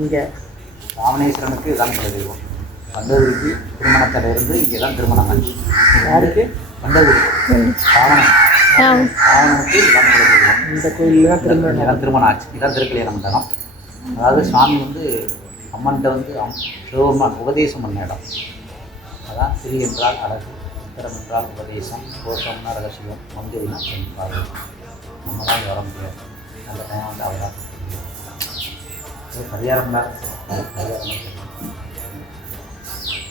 இங்கே ராமணேஸ்வரனுக்கு இதான் குலதெய்வம். வந்தவருக்கு திருமணத்திலிருந்து இங்கே தான் திருமணம் ஆச்சு. யாருக்கு? வந்தவரு ராவணனுக்கு இதான் குலதெய்வம். இந்த கோயிலில் தான் திருமணம் திருமணம் ஆச்சு. இதான் திருக்கல்யாண மண்டலம். அதாவது சுவாமி வந்து அம்மன்கிட்ட வந்து சிவபெருமான் உபதேசம் பண்ண இடம். அதான் திரு என்றால் அழகு, உத்தரம் என்றால் உபதேசம், கோஷம்னா ரகசியம், மஞ்சள்னா சென்பாடு. நம்ம தான் வர முடியாது. அந்த டைம் வந்து அவராக பரிகாரம் தான்.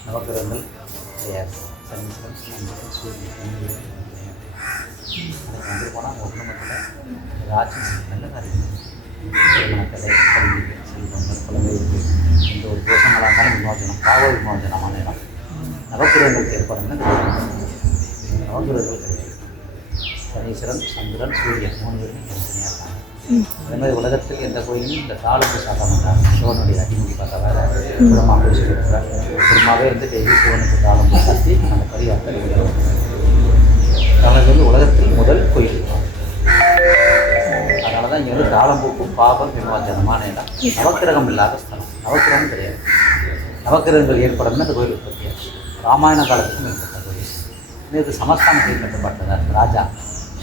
நவக்கிரகங்கள் கிடையாது. சனீஸ்வரன், மஞ்சள், சூரியன் அதுக்கு வந்து போனால் அவங்க குடும்பத்தில் ஆட்சி நல்ல காரியம். திருமணக்கலை, கல்வி, செல்வங்கள், குழந்தைகளுக்கு எந்த ஒரு தோஷங்களாக இருந்தாலும் விமோசனம், பாவ விமோசனமான இடம். நவக்கிரகங்களுக்கு ஏற்பாடுன்னா நவக்கிரகங்கள் கிடையாது. சனீஸ்வரன், சந்திரன், சூரியன் 3 பேருமே தனித்தனியாக இருக்காங்க. அதே மாதிரி உலகத்தில் எந்த கோயிலும் இந்த தாளம்பு சாப்பிட மாட்டாங்க. சிவனுடைய அடிமுடி பார்த்தா வேறு குடும்பமாக போய் சொல்லியிருக்கிறார். குடும்பமாகவே வந்து டெய்லி சிவனுக்கு தாளம்பு சாத்தி அந்த பரிகாரத்தை வெளியிடுவாங்க. தமிழ் வந்து உலகத்தில் முதல் கோயில். அதனால தான் இங்கே வந்து தாளம்பூக்கும் பாபம் விமோசனமான இடம். நவக்கிரகம் இல்லாத ஸ்தலம். நவக்கிரகம் கிடையாது. நவக்கிரகங்கள் ஏற்படணும்னு அந்த கோயில் உற்பத்தியாச்சு. ராமாயண காலத்துக்கும் ஏற்பட்ட கோயில். இது சமஸ்தானத்தில் கட்டப்பட்டதார் ராஜா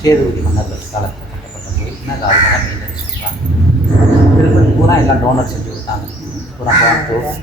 சேதுபதி மன்னர்கள் காலத்தில் கட்டப்பட்ட கோயில்னா அது அவங்க தான் மெயின்டைன் சொல்கிறாங்க. திருப்பதி பூரா எல்லாம் டோனர் செஞ்சு கொடுத்தாங்க. பூரா கோயம்புத்தூர்